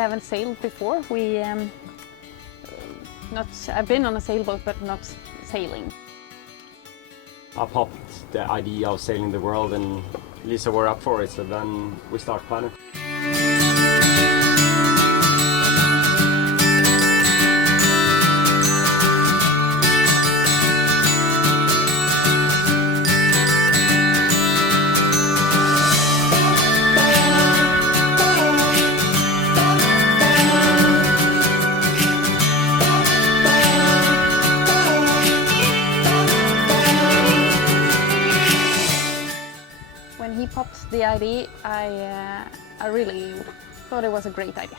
haven't sailed before. I've been on a sailboat, but not sailing. I popped the idea of sailing the world, and Lisa were up for it, so then we start planning. When he popped the idea, I really thought it was a great idea.